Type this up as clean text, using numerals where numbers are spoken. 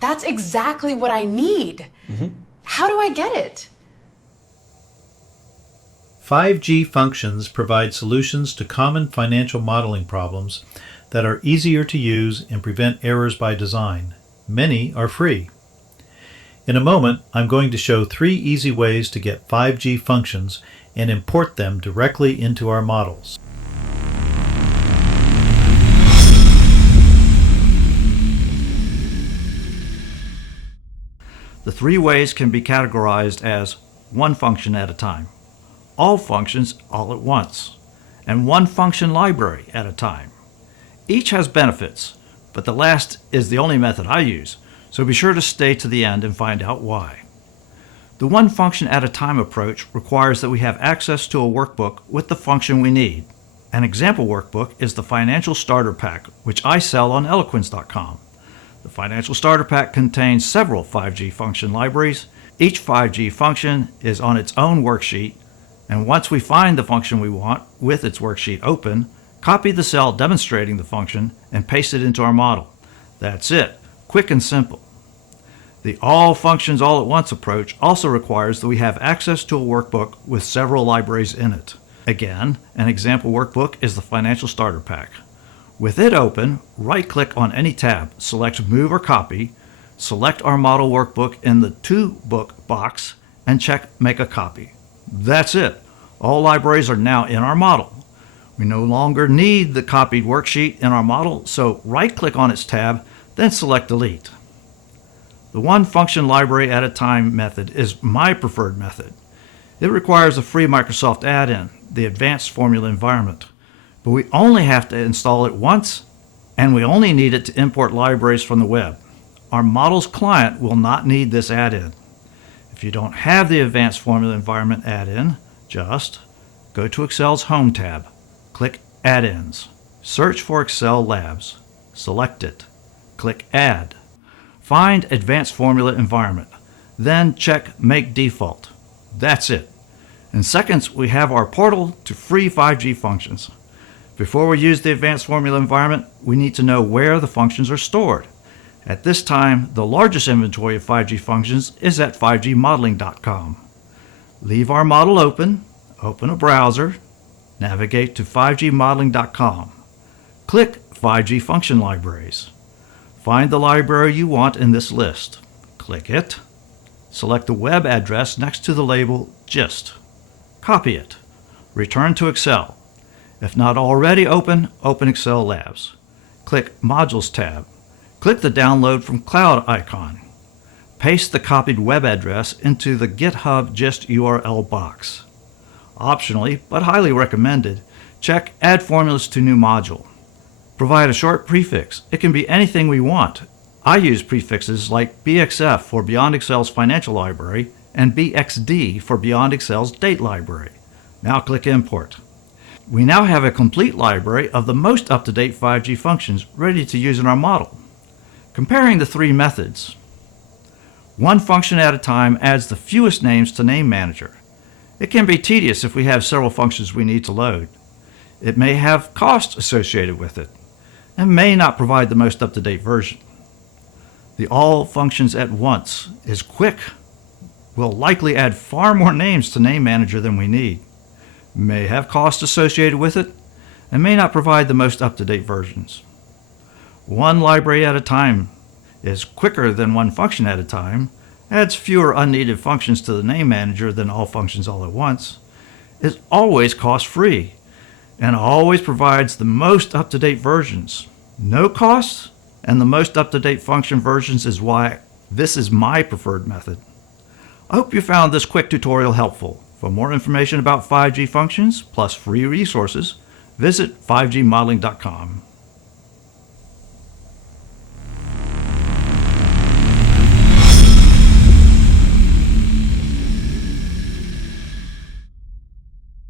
That's exactly what I need. How do I get it? 5G functions provide solutions to common financial modeling problems that are easier to use and prevent errors by design. Many are free. In a moment, I'm going to show 3 easy ways to get 5G functions and import them directly into our models. The 3 ways can be categorized as one function at a time, all functions all at once, and one function library at a time. Each has benefits, but the last is the only method I use, so be sure to stay to the end and find out why. The one function at a time approach requires that we have access to a workbook with the function we need. An example workbook is the Financial Starter Pack, which I sell on eloquence.com. The Financial Starter Pack contains several 5G function libraries. Each 5G function is on its own worksheet, and once we find the function we want with its worksheet open, copy the cell demonstrating the function and paste it into our model. That's it, quick and simple. The all functions all at once approach also requires that we have access to a workbook with several libraries in it. Again, an example workbook is the Financial Starter Pack. With it open, right-click on any tab, select Move or Copy, select our model workbook in the To Book box, and check Make a Copy. That's it. All libraries are now in our model. We no longer need the copied worksheet in our model, so right-click on its tab, then select Delete. The one function library at a time method is my preferred method. It requires a free Microsoft add-in, the Advanced Formula Environment. But we only have to install it once, and we only need it to import libraries from the web. Our model's client will not need this add-in. If you don't have the Advanced Formula Environment add-in, just go to Excel's Home tab, click Add-ins, search for Excel Labs, select it, click Add, find Advanced Formula Environment, then check Make Default. That's it. In seconds, we have our portal to free 5G functions. Before we use the Advanced Formula Environment, we need to know where the functions are stored. At this time, the largest inventory of 5G functions is at 5gmodeling.com. Leave our model open a browser, navigate to 5gmodeling.com. Click 5G Function Libraries. Find the library you want in this list. Click it. Select the web address next to the label GIST. Copy it. Return to Excel. If not already open, open Excel Labs. Click Modules tab. Click the Download from Cloud icon. Paste the copied web address into the GitHub GIST URL box. Optionally, but highly recommended, check Add Formulas to New Module. Provide a short prefix. It can be anything we want. I use prefixes like BXF for Beyond Excel's Financial Library and BXD for Beyond Excel's Date Library. Now click Import. We now have a complete library of the most up-to-date 5G functions ready to use in our model. Comparing the 3 methods, one function at a time adds the fewest names to Name Manager. It can be tedious if we have several functions we need to load. It may have costs associated with it, and may not provide the most up-to-date version. The all functions at once is quick. We'll likely add far more names to Name Manager than we need, may have costs associated with it, and may not provide the most up-to-date versions. One library at a time is quicker than one function at a time, adds fewer unneeded functions to the Name Manager than all functions all at once, is always cost-free, and always provides the most up-to-date versions. No costs, and the most up-to-date function versions is why this is my preferred method. I hope you found this quick tutorial helpful. For more information about 5G functions, plus free resources, visit 5gmodeling.com.